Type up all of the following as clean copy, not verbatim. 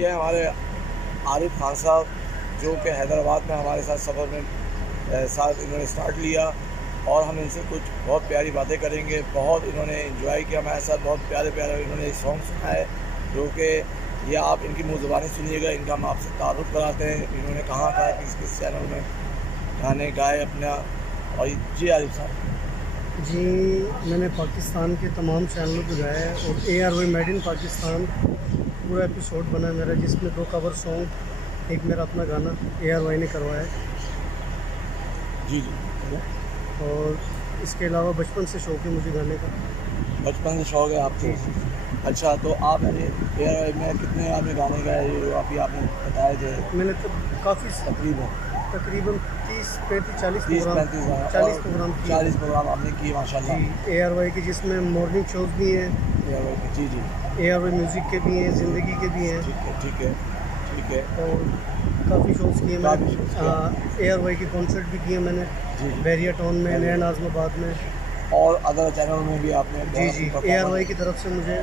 ये हमारे आरिफ खान साहब, जो कि हैदराबाद में हमारे साथ सफ़र में साथ इन्होंने स्टार्ट लिया, और हम इनसे कुछ बहुत प्यारी बातें करेंगे। बहुत इन्होंने एंजॉय किया हमारे साथ, बहुत प्यारे प्यारे इन्होंने सॉन्ग सुना है, जो कि ये आप इनकी मुँह ज़ुबानी सुनिएगा। इनका हम आपसे तारुफ कराते हैं, इन्होंने कहाँ कहा किस किस चैनल में गाने गाए अपना। और जी आरिफ साहब। जी, मैंने पाकिस्तान के तमाम चैनलों पर गाया है और ARY मेड इन पाकिस्तान पूरा एपिसोड बना है मेरा, जिसमें 2 कवर सॉन्ग, एक मेरा अपना गाना ARY ने करवाया है। जी जी। और इसके अलावा बचपन से शौक़ है मुझे गाने का। बचपन से शौक़ है आपको? अच्छा, तो आप ARY में कितने आपने गाने गाए जो आपने बताए थे? मैंने तो काफ़ी तकरीबन 30-35-40 प्रोग्राम किए। 40 प्रोग्राम आपने किए माशाल्लाह। जी, ARY के, जिसमें मॉर्निंग शोज़ भी हैं, ARY के, जी जी। ARY म्यूज़िक के भी हैं, ज़िंदगी के भी हैं। ठीक है। और काफ़ी शोज़ किए मैंने। ARY के कॉन्सर्ट भी किए मैंने बैरिया टाउन में, नया नाज़माबाद में, और अदर चैनलों में भी आपने? जी। ARY की तरफ से मुझे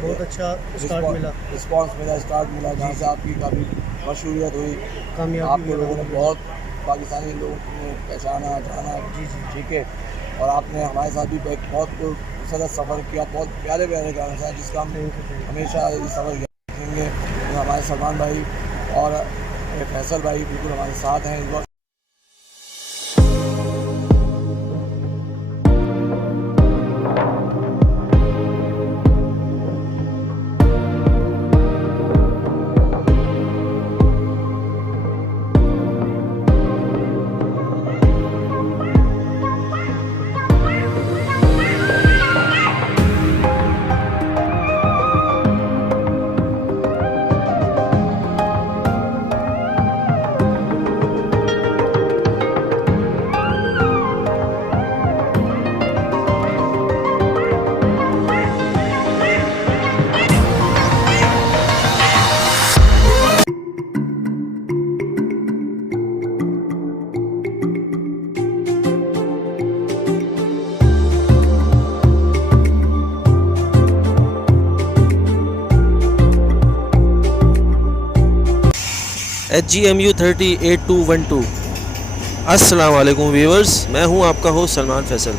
बहुत अच्छा स्टार्ट मिला, रिस्पॉन्स मिला, जहाँ से आपकी काफ़ी मशहूरियत हुई, कामयाबी आपके लोगों ने बहुत पाकिस्तानी लोगों ने पहचाना जाना। जी। ठीक है। और आपने हमारे साथ भी बहुत खूबसूरत सफ़र किया, बहुत प्यारे प्यारे गाने हैं, जिसका हम हमेशा ये सफ़र रखेंगे। हमारे सलमान भाई और फैसल भाई बिल्कुल हमारे साथ हैं इस वक्त। HGMU 308212। अस्सलाम वालेकुम व्यूवर्स, मैं हूं आपका होस्ट सलमान फैसल,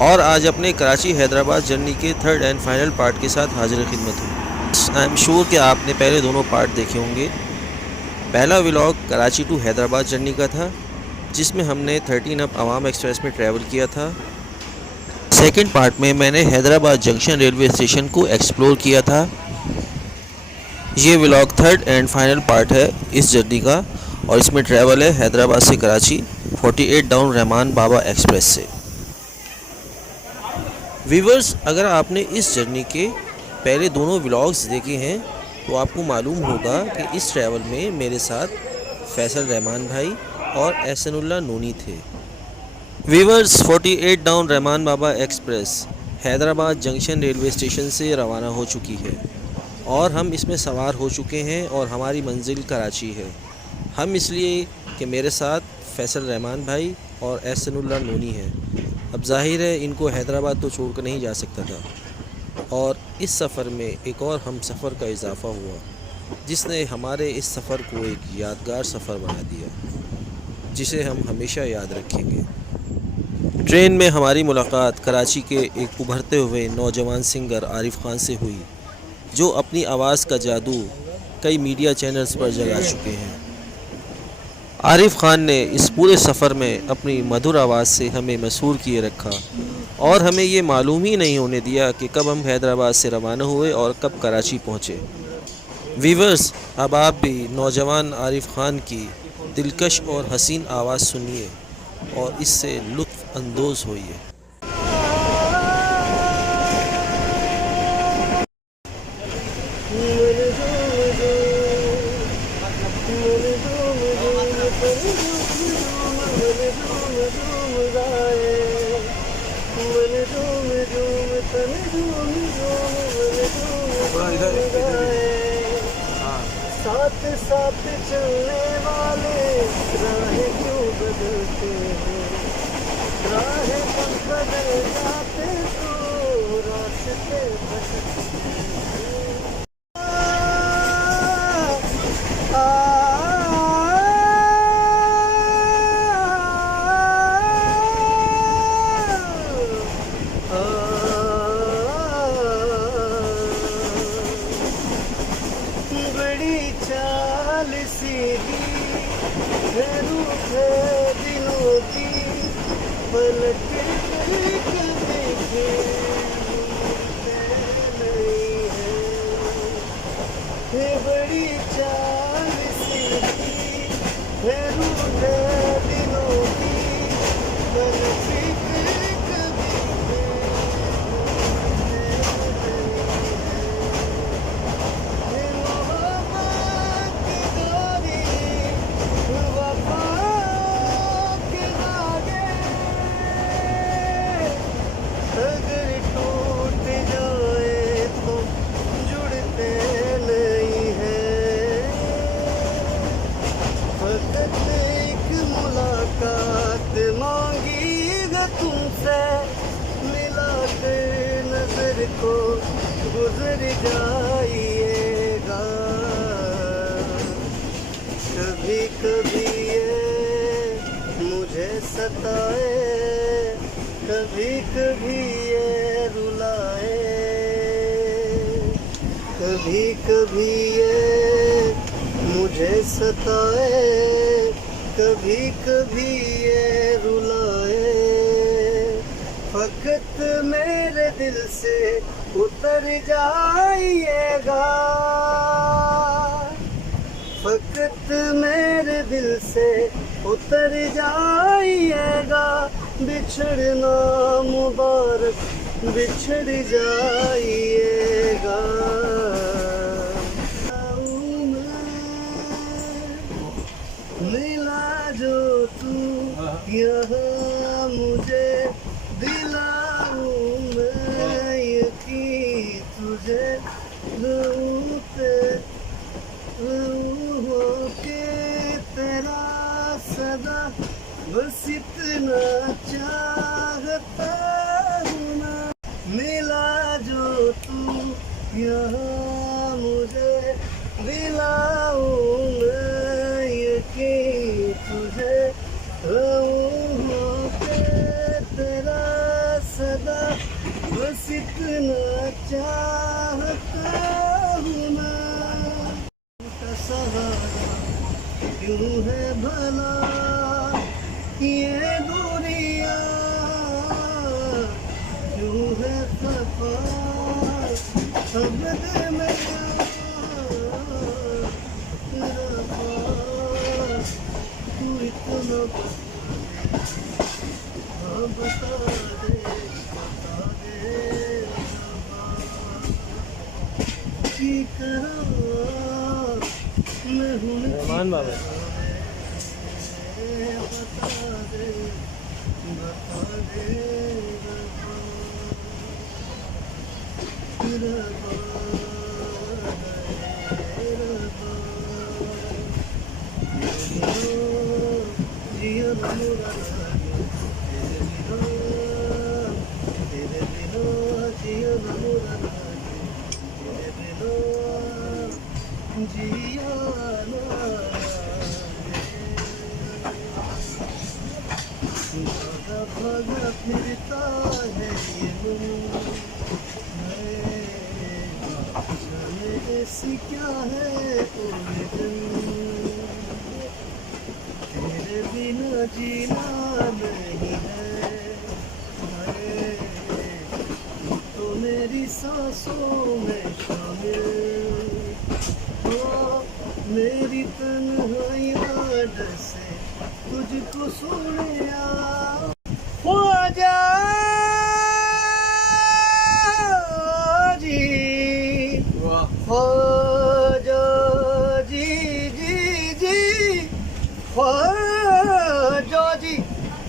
और आज अपने कराची हैदराबाद जर्नी के थर्ड एंड फाइनल पार्ट के साथ हाजिर खिदमत हूं। आई एम श्योर कि आपने पहले दोनों पार्ट देखे होंगे। पहला vlog Karachi to Hyderabad journey का था, जिसमें हमने 13 अप अवाम एक्सप्रेस में ट्रैवल किया था। सेकेंड पार्ट में मैंने हैदराबाद जंक्शन रेलवे स्टेशन को एक्सप्लोर किया था। ये vlog third and final part है इस जर्नी का, और इसमें ट्रैवल है हैदराबाद से कराची 48 डाउन रहमान बाबा एक्सप्रेस से। व्यूवर्स, अगर आपने इस जर्नी के पहले दोनों व्लॉग्स देखे हैं तो आपको मालूम होगा कि इस ट्रैवल में मेरे साथ फैसल रहमान भाई और एहसनुल्लाह नूनी थे। Viewers, 48 down Rahman Baba express Hyderabad junction railway station से रवाना हो चुकी है, और हम इसमें सवार हो चुके हैं, और हमारी मंजिल कराची है। हम इसलिए कि मेरे साथ फैसल रहमान भाई और एहसनुल्लाह नूनी हैं। अब जाहिर है इनको हैदराबाद तो छोड़कर नहीं जा सकता था, और इस सफ़र में एक और हम सफ़र का इजाफ़ा हुआ, जिसने हमारे इस सफ़र को एक यादगार सफ़र बना दिया, जिसे हम हमेशा याद रखेंगे। ट्रेन में हमारी मुलाकात कराची के एक उभरते हुए नौजवान सिंगर आरिफ खान से हुई, जो अपनी आवाज़ का जादू कई मीडिया चैनल्स पर जगा चुके हैं। आरिफ खान ने इस पूरे सफ़र में अपनी मधुर आवाज़ से हमें मशहूर किए रखा, और हमें ये मालूम ही नहीं होने दिया कि कब हम हैदराबाद से रवाना हुए और कब कराची पहुँचे। व्यूवर्स, अब आप भी नौजवान आरिफ खान की दिलकश और हसीन आवाज़ सुनिए और इससे लुत्फ़ अंदोज़ होइए। साथ साथ चलने वाले राहें क्यों बदलते हैं, राहें बदल जाते तो रास्ते भटकते हैं। बड़ी चाल सीधी है रूठे दिलों की पलट कर देखे नहीं है बड़ी चाल सीधी है रूठे दिलों की पलट अगर टूट जाए तो जुड़ते नहीं है फकत एक मुलाकात मांगी है तुमसे मिला कर नजर को गुजर जाइएगा कभी कभी ये मुझे सताए कभी कभी ये रुलाए कभी कभी ये मुझे सताए कभी कभी ये रुलाए फकत मेरे दिल से उतर जाइएगा फकत मेरे दिल से उतर जाइएगा बिछड़ना मुबारक बिछड़ जाइएगा मिला जो तू यहाँ मुझे दिलाऊं मैं यकीन तुझे के तेरा सदा बस इतना चाहता हूँ ना मिला जो तू यहाँ मुझे दिलाऊं मैं यकीन तुझे रहूँ के तेरा सदा बस इतना चाहता हूँ ना सहारा क्यों है भला ये दूरिया क्यों है खफा अब दे मेरा तेरा पास तू इतना बता दे की करो मैं हूँ रहमान बाबा भागा फिरता है ये जाने ऐसी क्या है तेरे बिना जीना नहीं है तो मेरी सांसों में शामिल हो मेरी तन्हाई से तुझको सुनिया हो जा जी हो जा जी जी जी हो जा जी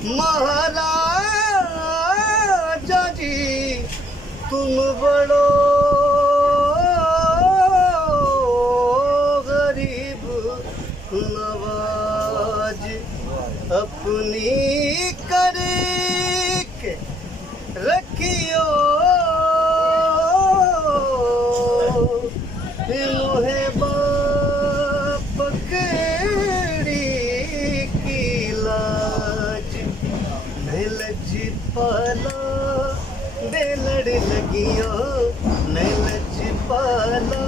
महाराजा जी तुम बड़ो गरीब नवाज अपनी करके रखियो मोहे पकड़ी की लाज मैं लज पाला दे लड़ लगियो मैं लज पाला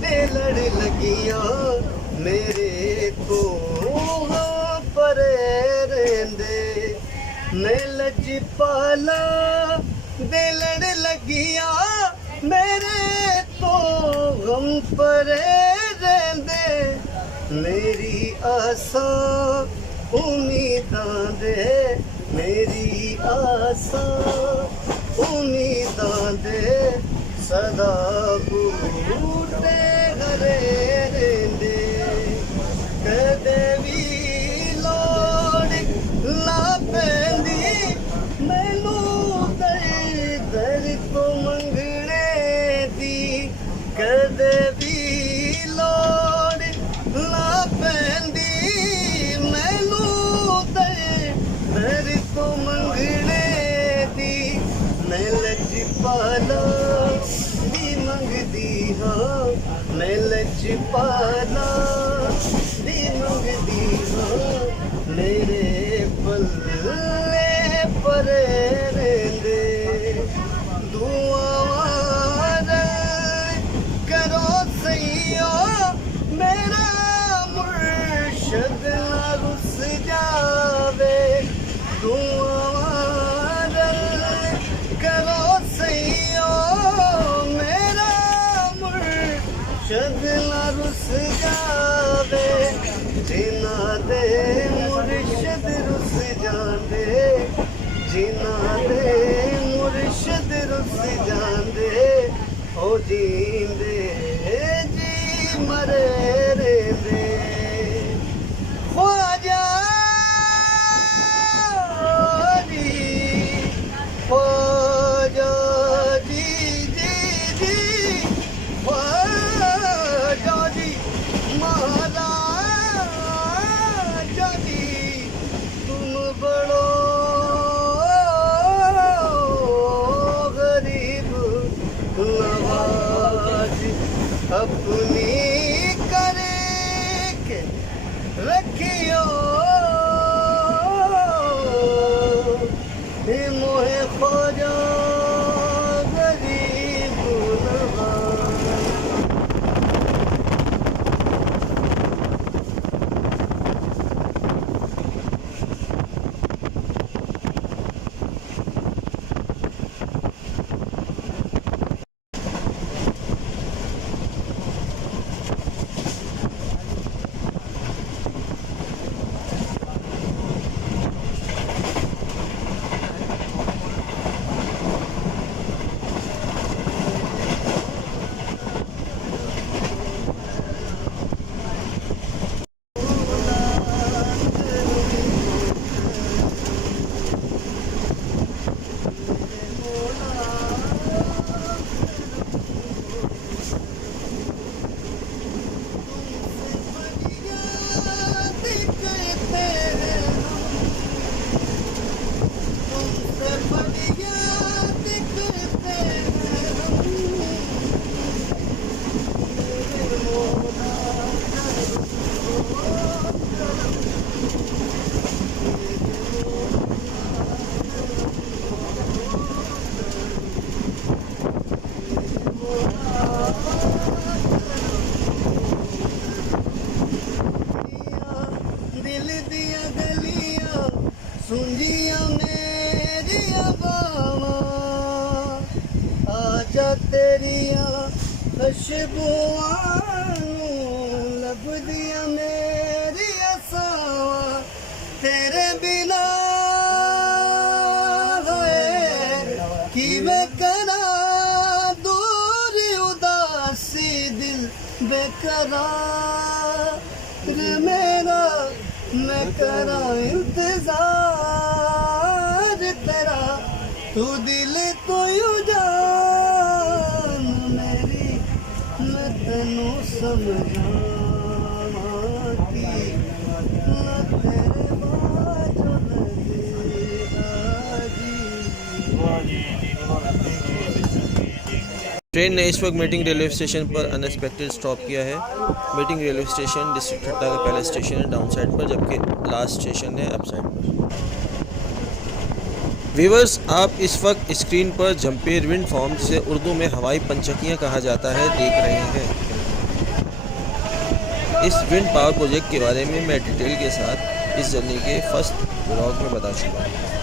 दे लड़ लगी लगियां मेरे को परे रेंदे मैं लजपाला दे लड़ लगियां मेरे तो गम परे रेंदे मेरी आसा उम्मीदां दे मेरी आसा उम्मीदां दे सदा बूटे हरे रेंदे कदे भी लोड़ ला पैंदी मैनू दर दर तो मंगणे दी कदे भी लोड़ ला पैंदी मैनू दर तो मंगणे दी मैं लजपाला दी मंगदी हाँ मैं लजपाला दी मंगदी हाँ मेरे पल्ले परे रेंदे दुआवां करो सैया मेरा मुर्शद ना रुस जावे दुआवां करो सैया मेरा मुर्शद ना रुस जावे जिना दे मुर्शद रुस जांदे जिना दे मुर्शद रुस जांदे ओ जींदे जी मरे रेंदे ख्वाजा जी ख्वाजा जी जी जी ख्वाजा जी महाराजा जी तुम बड़ो गरीब नवाज अपनी करे के रखियो हे मोहे ख्वाजा गरीब नवाज दिल दिया गलियां सुंजियां मेरिया बावां आजा तेरिया खुशबुआं लभदियां मेरिया सावां तेरे बिना कि मैं करा दूर उदासी दिल बेकरार मेरा मैं करा इंतजार तेरा तू दिल तो यू जान मेरी मैं तेनू समझाती ना तेरे बाजो लगेगा जी ट्रेन ने इस वक्त मीटिंग रेलवे स्टेशन पर अनएक्सपेक्टेड स्टॉप किया है। मीटिंग रेलवे स्टेशन डिस्ट्रिक्ट ठट्टा का पहला स्टेशन है डाउन साइड पर, जबकि लास्ट स्टेशन है अप साइड पर। व्यूवर्स, आप इस वक्त स्क्रीन पर जम्पेर विंड फार्म, जिसे उर्दू में हवाई पंचकियाँ कहा जाता है, देख रहे हैं। इस विंड पावर प्रोजेक्ट के बारे में मैं डिटेल के साथ इस जर्नी के फर्स्ट व्लॉग में बता चुका हूँ।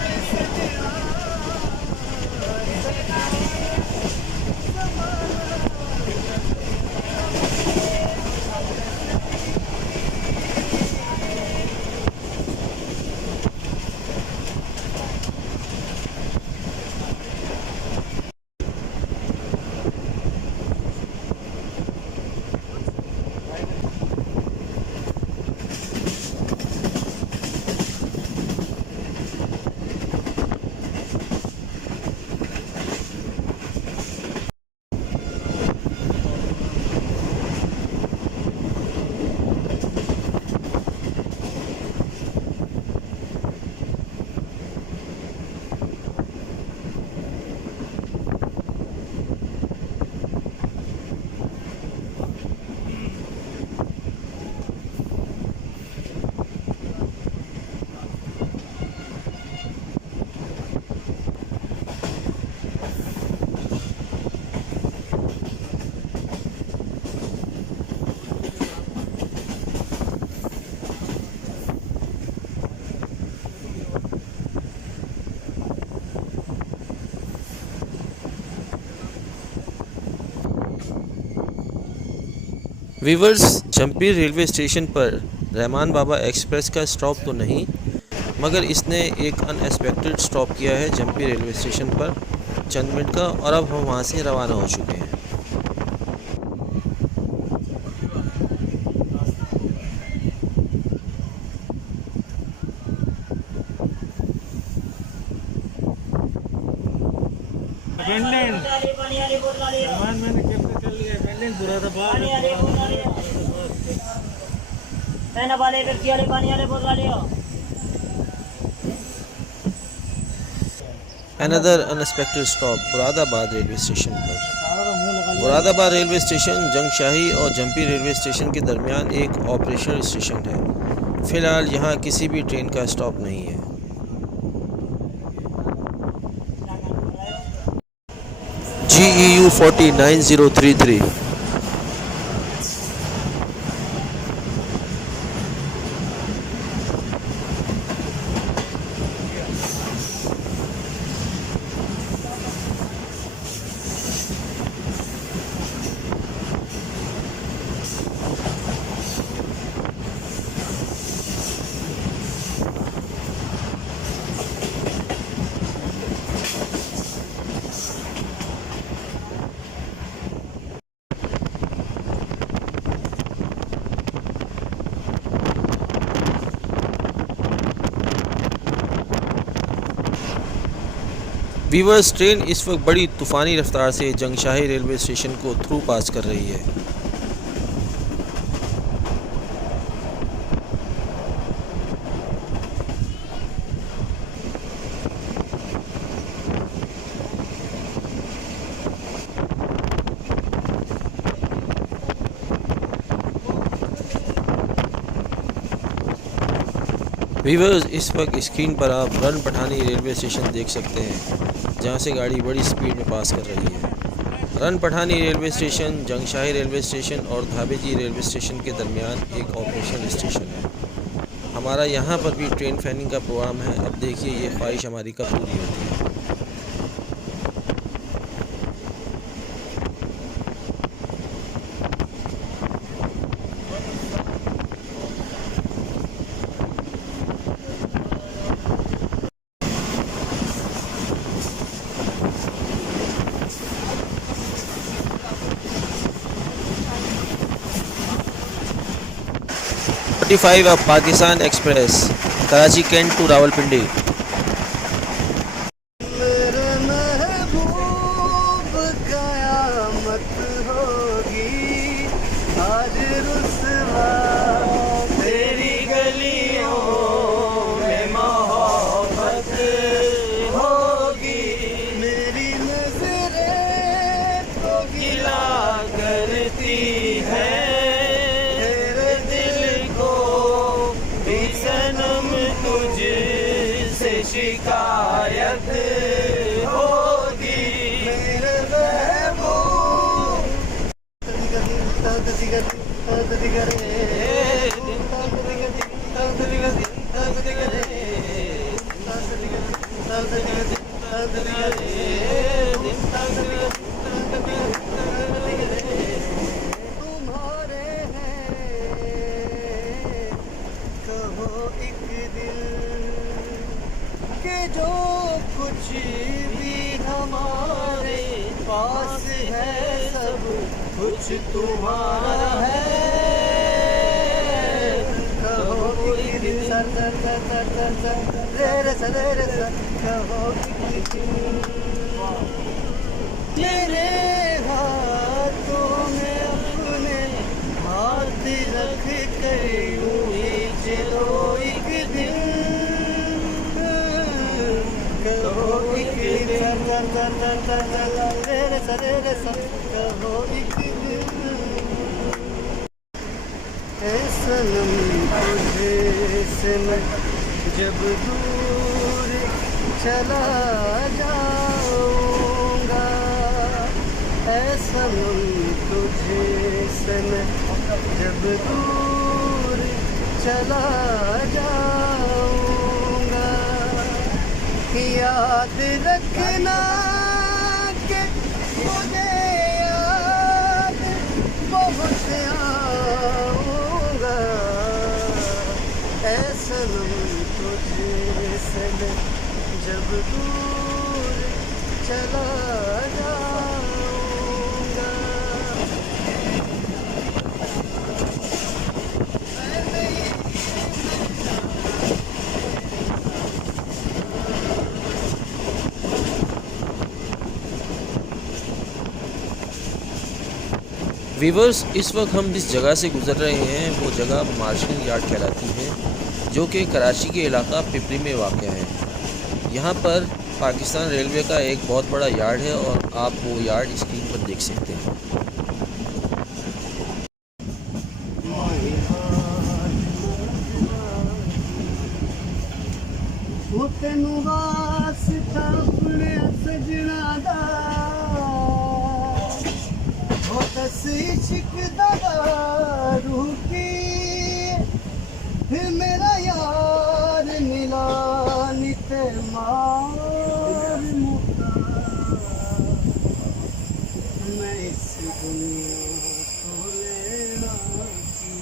वीवर्स, जंपीर रेलवे स्टेशन पर रहमान बाबा एक्सप्रेस का स्टॉप तो नहीं, मगर इसने एक अनएक्सपेक्टेड स्टॉप किया है जंपीर रेलवे स्टेशन पर चंद मिनट का, और अब हम वहाँ से रवाना हो चुके हैं। Another unexpected stop Moradabad railway station पर। मुरादाबाद रेलवे स्टेशन जंगशाही और जंपीर रेलवे स्टेशन के दरमियान एक ऑपरेशनल स्टेशन है। फ़िलहाल यहाँ किसी भी ट्रेन का स्टॉप नहीं है। GEU 409033। वीवर्स, ट्रेन इस वक्त बड़ी तूफ़ानी रफ्तार से जंगशाही रेलवे स्टेशन को थ्रू पास कर रही है। वीवर्स, इस वक्त स्क्रीन पर आप रन पठानी रेलवे स्टेशन देख सकते हैं, जहां से गाड़ी बड़ी स्पीड में पास कर रही है। Run Pathani railway station Jungshahi railway station और धाबेजी रेलवे स्टेशन के दरमियान एक ऑपरेशनल स्टेशन है। हमारा यहाँ पर भी ट्रेन फैनिंग का प्रोग्राम है। अब देखिए ये ख्वाहिश हमारी कब पूरी होती है। अब Pakistan express Karachi cantt to Rawalpindi. मेरे महबूब कयामत होगी आज रुसवा तेरी गलियों में मोहब्बत होगी। मेरी नजरें तो गिला करती है शिकायत होगी। मेरे महबूब तुम्हारे हैं कहो एक दिल के जो कुछ भी हमारे पास है सब कुछ तुम्हारा है। कहो एक दिल sir sir sir sir sir sir रे रे सर कहो एक दिल तेरे हाथों में अपने हाथ रख कर यूं ही चलो एक दिन। कहो एक दिन कहो एक दिन ऐ सनम तुझे से मैं जब दूर चला जाऊंगा। ऐ सनम तुझे से मैं जब दूर चला जाऊंगा। याद रखना कि मुझे याद बहुत आऊंगा। ऐ सनम तुझे से मैं जब दूर चला जाऊंगा। वीवर्स, इस वक्त हम जिस जगह से गुज़र रहे हैं वो जगह मार्शल यार्ड कहलाती है, जो कि कराची के इलाका पिपरी में वाक़ है। यहाँ पर पाकिस्तान रेलवे का एक बहुत बड़ा यार्ड है और आप वो यार्ड स्क्रीन पर देख सकते हैं। तेनू वास्ता अपने सजना दा हो दस इश्क दा रूह की फिर मेरा यार मिला निते मार मुका। मैं इस दुनिया को लेना की।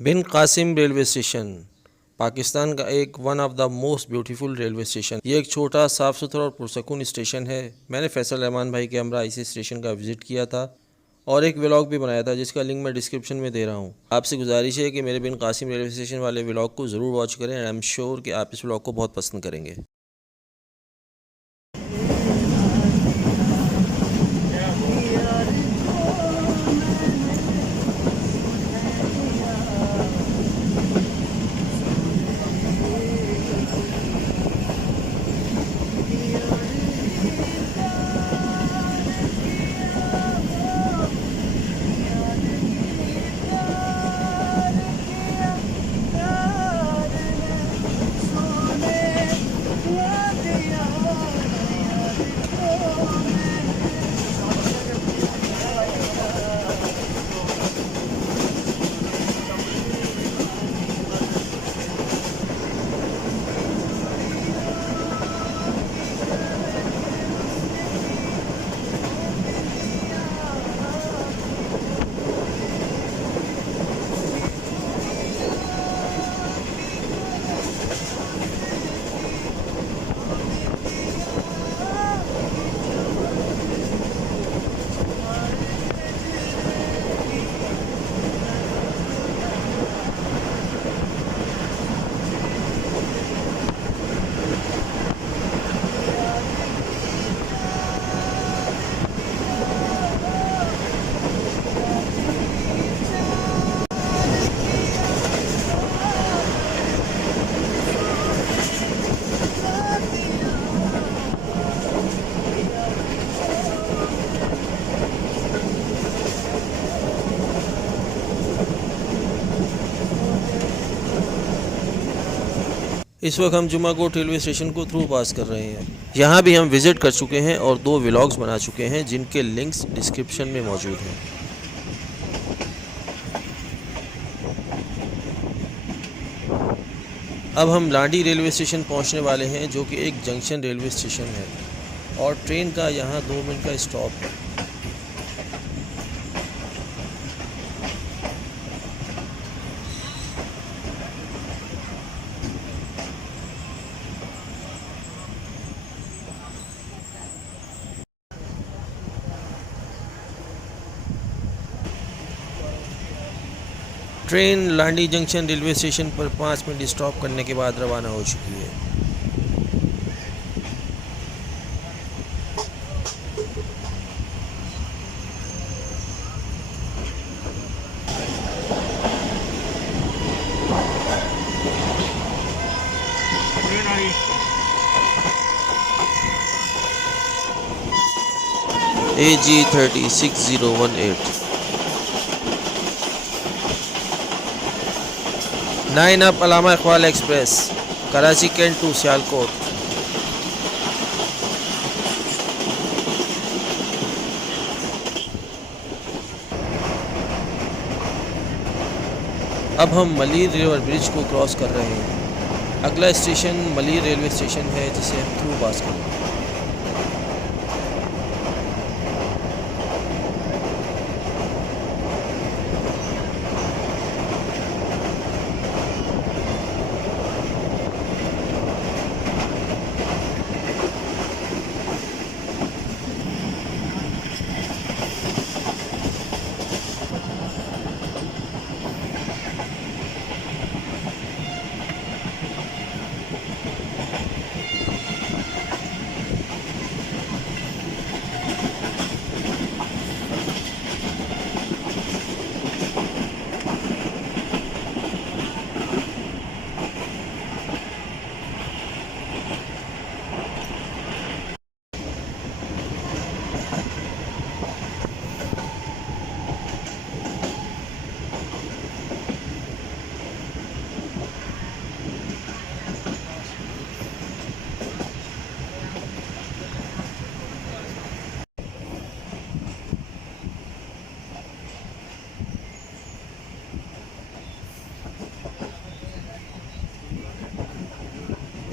बिन कासिम रेलवे स्टेशन पाकिस्तान का एक one of the most beautiful railway station. ये एक छोटा, साफ़ सुथरा और पुरसकून स्टेशन है। मैंने फैसल रहमान भाई के हमरा इसी स्टेशन का विज़िट किया था और एक व्लॉग भी बनाया था, जिसका लिंक मैं डिस्क्रिप्शन में दे रहा हूँ। आपसे गुजारिश है कि मेरे बिन कासिम रेलवे स्टेशन वाले व्लॉग को ज़रूर वॉच करें एंड आई एम श्योर कि आप इस व्लॉग को बहुत पसंद करेंगे। इस वक्त हम जुमाकोट रेलवे स्टेशन को थ्रू पास कर रहे हैं। यहाँ भी हम विज़िट कर चुके हैं और 2 व्लॉग्स बना चुके हैं, जिनके लिंक्स डिस्क्रिप्शन में मौजूद हैं। अब हम लांडी रेलवे स्टेशन पहुंचने वाले हैं, जो कि एक जंक्शन रेलवे स्टेशन है और ट्रेन का यहाँ 2 मिनट का स्टॉप है। Train Landi junction railway station पर 5 मिनट स्टॉप करने के बाद रवाना हो चुकी है। AG 306018 9 up Allama Iqbal express Karachi cantt to Sialkot. अब हम मलीर रिवर ब्रिज को क्रॉस कर रहे हैं। अगला स्टेशन मलीर रेलवे स्टेशन है, जिसे हम थ्रू पास करेंगे।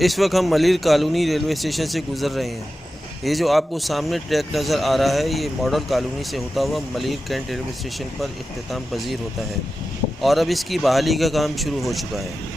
इस वक्त हम मलीर कॉलोनी रेलवे स्टेशन से गुज़र रहे हैं। ये जो आपको सामने ट्रैक नज़र आ रहा है, ये मॉडल कॉलोनी से होता हुआ मलीर कैंट रेलवे स्टेशन पर इख्तिताम पजीर होता है और अब इसकी बहाली का काम शुरू हो चुका है।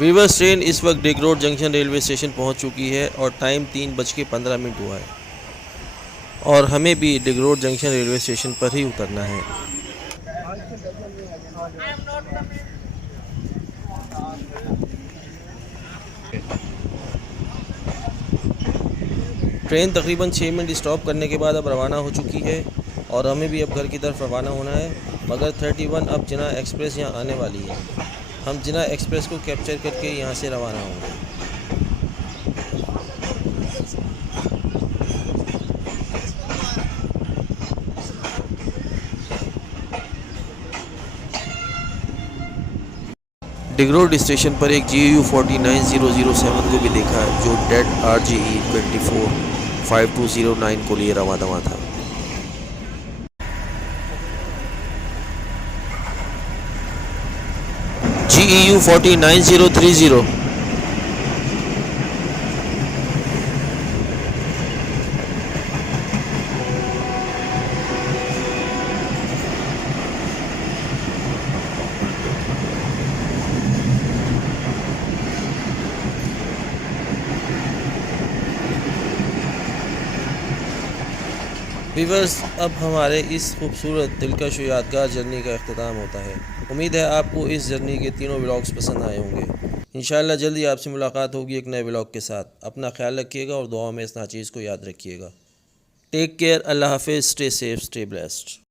वीवर्स, ट्रेन इस वक्त डिग रोड जंक्शन रेलवे स्टेशन पहुंच चुकी है और टाइम 3:15 हुआ है और हमें भी डिग रोड जंक्शन रेलवे स्टेशन पर ही उतरना है। ट्रेन तकरीबन 6 मिनट स्टॉप करने के बाद अब रवाना हो चुकी है और हमें भी अब घर की तरफ रवाना होना है, मगर 31 अब जिना एक्सप्रेस यहाँ आने वाली है। हम जिना एक्सप्रेस को कैप्चर करके यहाँ से रवाना होंगे। डिगरोड स्टेशन पर एक GU 49007 को भी देखा जो डेड RGE 245209 को लिए रवाना था। GEU 49030। व्यूअर्स, अब हमारे इस खूबसूरत दिलकश और यादगार जर्नी का अख्ताम होता है। उम्मीद है आपको इस जर्नी के तीनों व्लॉग्स पसंद आए होंगे। इंशाल्लाह जल्दी आपसे मुलाकात होगी एक नए व्लॉग के साथ। अपना ख्याल रखिएगा और दुआ में इस नाचीज़ को याद रखिएगा। टेक केयर, अल्लाह हाफिज़, स्टे सेफ, स्टे ब्लेस्ड।